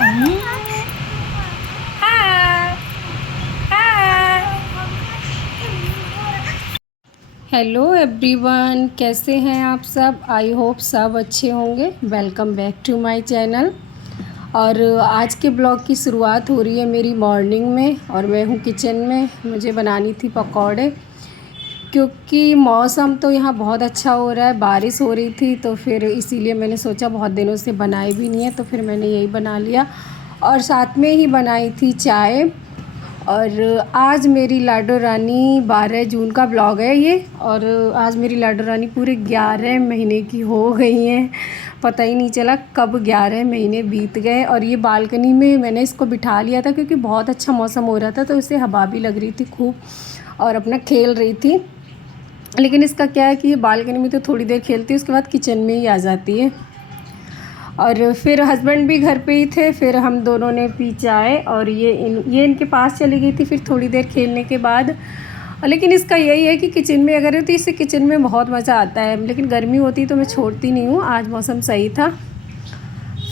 Hello everyone, कैसे हैं आप सब। आई होप सब अच्छे होंगे। Welcome back to my channel. और आज के ब्लॉग की शुरुआत हो रही है मेरी मॉर्निंग में और मैं हूँ किचन में। मुझे बनानी थी पकौड़े, क्योंकि मौसम तो यहाँ बहुत अच्छा हो रहा है, बारिश हो रही थी, तो फिर इसीलिए मैंने सोचा बहुत दिनों से बनाए भी नहीं है, तो फिर मैंने यही बना लिया। और साथ में ही बनाई थी चाय। और आज मेरी लाडो रानी 12 जून का ब्लॉग है ये। और आज मेरी लाडो रानी पूरे 11 महीने की हो गई हैं। पता ही नहीं चला कब 11 महीने बीत गए। और ये बालकनी में मैंने इसको बिठा लिया था, क्योंकि बहुत अच्छा मौसम हो रहा था, तो इसे हवा भी लग रही थी खूब और अपना खेल रही थी। लेकिन इसका क्या है कि ये बालकनी में तो थोड़ी देर खेलती है, उसके बाद किचन में ही आ जाती है। और फिर हस्बैंड भी घर पे ही थे, फिर हम दोनों ने पी चाय। और ये इनके पास चली गई थी फिर थोड़ी देर खेलने के बाद। लेकिन इसका यही है कि किचन में अगर है तो इसे किचन में बहुत मज़ा आता है, लेकिन गर्मी होती तो मैं छोड़ती नहीं हूँ। आज मौसम सही था,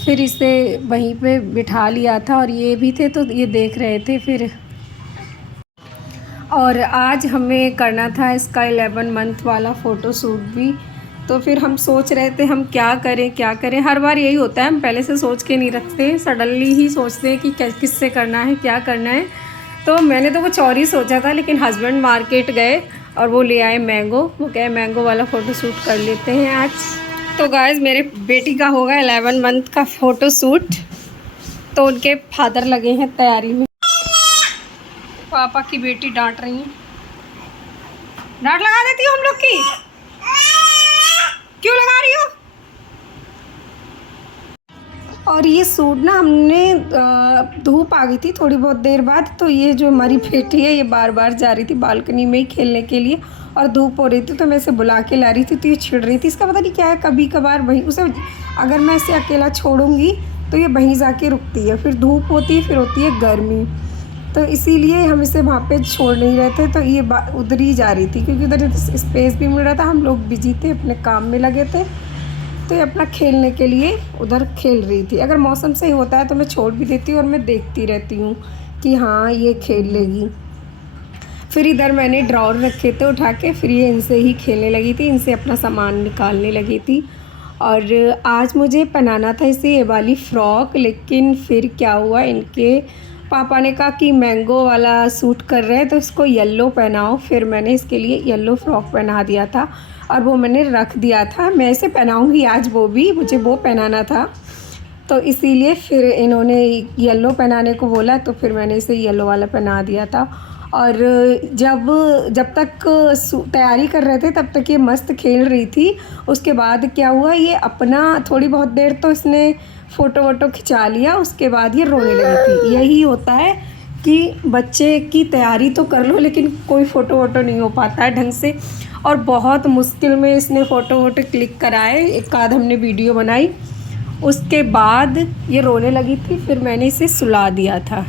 फिर इसे वहीं पे बिठा लिया था और ये भी थे तो ये देख रहे थे फिर। और आज हमें करना था इसका 11 मंथ वाला फ़ोटो शूट भी। तो फिर हम सोच रहे थे हम क्या करें क्या करें। हर बार यही होता है, हम पहले से सोच के नहीं रखते, सडनली ही सोचते हैं कि किससे करना है क्या करना है। तो मैंने तो कुछ और ही सोचा था, लेकिन हस्बैंड मार्केट गए और वो ले आए मैंगो। वो कहे मैंगो वाला फ़ोटो शूट कर लेते हैं आज। तो गाइस मेरे बेटी का होगा 11 मंथ का फ़ोटो शूट, तो उनके फादर लगे हैं तैयारी में। पापा की बेटी डांट रही है। डांट लगा देती हो हम लोग की, क्यों लगा रही हो। और ये सूट ना हमने धूप आ गई थी थोड़ी बहुत देर बाद, तो ये जो हमारी बेटी है ये बार बार जा रही थी बालकनी में ही खेलने के लिए, और धूप हो रही थी तो मैं इसे बुला के ला रही थी, तो ये छिड़ रही थी। इसका पता नहीं क्या है, कभी कभार वहीं उसे, अगर मैं इसे अकेला छोड़ूंगी तो ये वहीं जाके रुकती है, फिर धूप होती है, फिर होती है गर्मी, तो इसीलिए हम इसे वहाँ पे छोड़ नहीं रहे थे। तो ये उधर ही जा रही थी, क्योंकि उधर स्पेस भी मिल रहा था, हम लोग बिजी थे, अपने काम में लगे थे, तो ये अपना खेलने के लिए उधर खेल रही थी। अगर मौसम सही होता है तो मैं छोड़ भी देती हूँ और मैं देखती रहती हूँ कि हाँ ये खेल लेगी। फिर इधर मैंने ड्रॉर रखे थे उठा के, फिर ये इनसे ही खेलने लगी थी, इनसे अपना सामान निकालने लगी थी। और आज मुझे पहनाना था इसे ये वाली फ़्रॉक, लेकिन फिर क्या हुआ, इनके पापा ने कहा कि मैंगो वाला सूट कर रहे हैं तो इसको येलो पहनाओ। फिर मैंने इसके लिए येलो फ़्रॉक पहना दिया था और वो मैंने रख दिया था। मैं इसे पहनाऊँगी आज, वो भी मुझे वो पहनाना था, तो इसीलिए फिर इन्होंने येलो पहनाने को बोला, तो फिर मैंने इसे येलो वाला पहना दिया था। और जब तक तैयारी कर रहे थे तब तक ये मस्त खेल रही थी। उसके बाद क्या हुआ, ये अपना थोड़ी बहुत देर तो इसने फ़ोटो वोटो खिंचा लिया, उसके बाद ये रोने लगी थी। यही होता है कि बच्चे की तैयारी तो कर लो, लेकिन कोई फ़ोटो वोटो नहीं हो पाता है ढंग से, और बहुत मुश्किल में इसने फ़ोटो वोटो क्लिक कराए। एक आध हमने वीडियो बनाई, उसके बाद ये रोने लगी थी, फिर मैंने इसे सुला दिया था।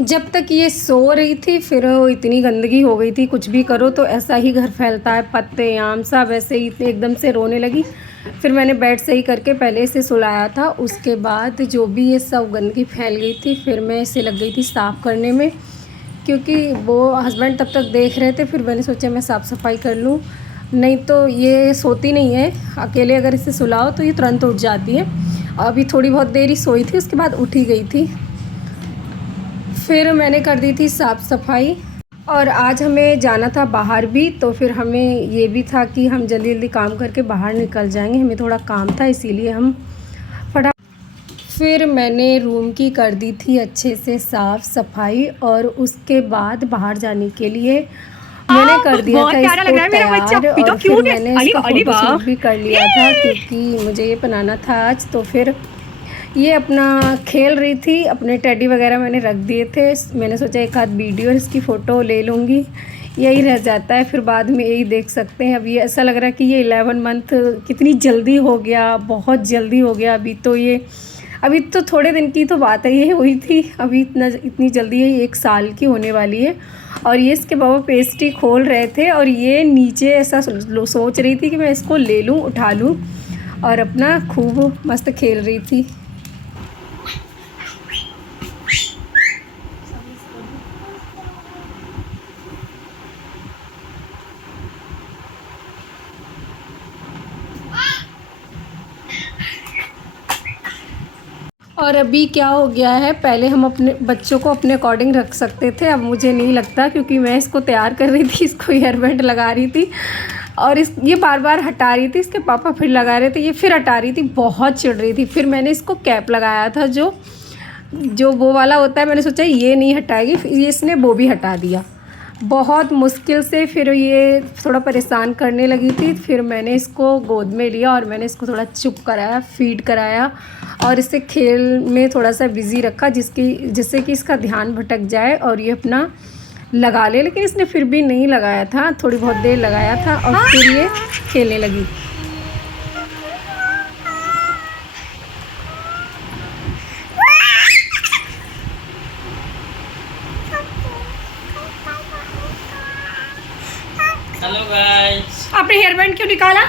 जब तक ये सो रही थी फिर इतनी गंदगी हो गई थी, कुछ भी करो तो ऐसा ही घर फैलता है, पत्ते आम सब ऐसे ही एकदम से रोने लगी। फिर मैंने बेड सही करके पहले इसे सुलाया था, उसके बाद जो भी ये सब गंदगी फैल गई थी फिर मैं इसे लग गई थी साफ़ करने में, क्योंकि वो हस्बैंड तब तक देख रहे थे। फिर मैंने सोचा मैं साफ़ सफाई कर लूँ, नहीं तो ये सोती नहीं है अकेले, अगर इसे सुलाओ तो ये तुरंत उठ जाती है। अभी थोड़ी बहुत देर ही सोई थी, उसके बाद उठ ही गई थी। फिर मैंने कर दी थी साफ़ सफाई। और आज हमें जाना था बाहर भी, तो फिर हमें ये भी था कि हम जल्दी जल्दी काम करके बाहर निकल जाएंगे, हमें थोड़ा काम था, इसीलिए हम फिर मैंने रूम की कर दी थी अच्छे से साफ़ सफाई। और उसके बाद बाहर जाने के लिए मैंने कर दिया था इसको तैयार, और फिर मैंने इसका फ़ोटोशूट भी कर लिया था, क्योंकि मुझे ये बनाना था आज। तो फिर ये अपना खेल रही थी, अपने टेडी वगैरह मैंने रख दिए थे, मैंने सोचा एक आध वीडियो इसकी फ़ोटो ले लूँगी, यही रह जाता है, फिर बाद में यही देख सकते हैं। अभी ऐसा लग रहा है कि ये 11 मंथ कितनी जल्दी हो गया, बहुत जल्दी हो गया। अभी तो थोड़े दिन की तो बात है ये हुई थी, अभी इतनी जल्दी है, ये 1 साल की होने वाली है। और ये इसके बाबा पेस्ट्री खोल रहे थे और ये नीचे ऐसा सोच रही थी कि मैं इसको ले लूँ, उठा लूँ, और अपना खूब मस्त खेल रही थी। और अभी क्या हो गया है, पहले हम अपने बच्चों को अपने अकॉर्डिंग रख सकते थे, अब मुझे नहीं लगता, क्योंकि मैं इसको तैयार कर रही थी, इसको ईयर बैंड लगा रही थी और ये बार बार हटा रही थी, इसके पापा फिर लगा रहे थे, ये फिर हटा रही थी, बहुत चिढ़ रही थी। फिर मैंने इसको कैप लगाया था जो वो वाला होता है, मैंने सोचा ये नहीं हटाएगी, फिर इसने वो भी हटा दिया बहुत मुश्किल से। फिर ये थोड़ा परेशान करने लगी थी, फिर मैंने इसको गोद में लिया और मैंने इसको थोड़ा चुप कराया, फीड कराया और इसे खेल में थोड़ा सा बिज़ी रखा, जिससे कि इसका ध्यान भटक जाए और ये अपना लगा ले। लेकिन इसने फिर भी नहीं लगाया था, थोड़ी बहुत देर लगाया था और फिर ये खेलने लगी। हेलो गाइस, आपने हेयर बैंड क्यों निकाला?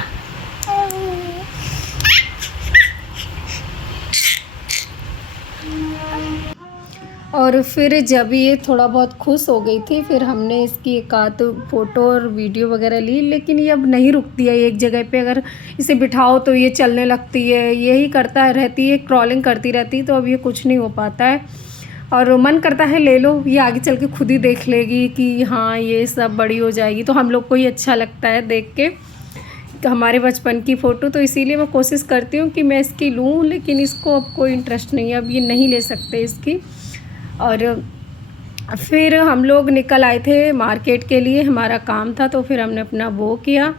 और फिर जब ये थोड़ा बहुत खुश हो गई थी, फिर हमने इसकी एक आध फ़ोटो और वीडियो वगैरह ली। लेकिन ये अब नहीं रुकती है एक जगह पे, अगर इसे बिठाओ तो ये चलने लगती है, यही करता रहती है, क्रॉलिंग करती रहती है, तो अब ये कुछ नहीं हो पाता है। और मन करता है ले लो, ये आगे चल के खुद ही देख लेगी कि हाँ ये सब बड़ी हो जाएगी, तो हम लोग को ही अच्छा लगता है देख के हमारे बचपन की फ़ोटो। तो इसीलिए मैं कोशिश करती हूँ कि मैं इसकी लूँ, लेकिन इसको अब कोई इंटरेस्ट नहीं है, अब ये नहीं ले सकते इसकी। और फिर हम लोग निकल आए थे मार्केट के लिए, हमारा काम था, तो फिर हमने अपना वो किया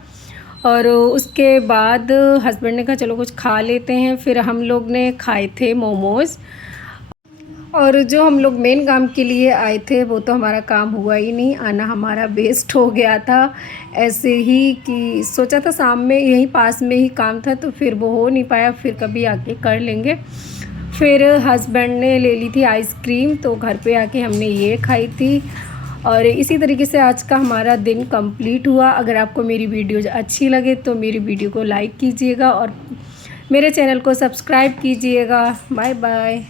और उसके बाद हस्बैंड ने कहा चलो कुछ खा लेते हैं। फिर हम लोग ने खाए थे मोमोज़। और जो हम लोग मेन काम के लिए आए थे वो तो हमारा काम हुआ ही नहीं, आना हमारा वेस्ट हो गया था ऐसे ही, कि सोचा था शाम में यहीं पास में ही काम था, तो फिर वो हो नहीं पाया, फिर कभी आके कर लेंगे। फिर हस्बैंड ने ले ली थी आइसक्रीम, तो घर पे आके हमने ये खाई थी। और इसी तरीके से आज का हमारा दिन कंप्लीट हुआ। अगर आपको मेरी वीडियो अच्छी लगे तो मेरी वीडियो को लाइक कीजिएगा और मेरे चैनल को सब्सक्राइब कीजिएगा। Bye bye.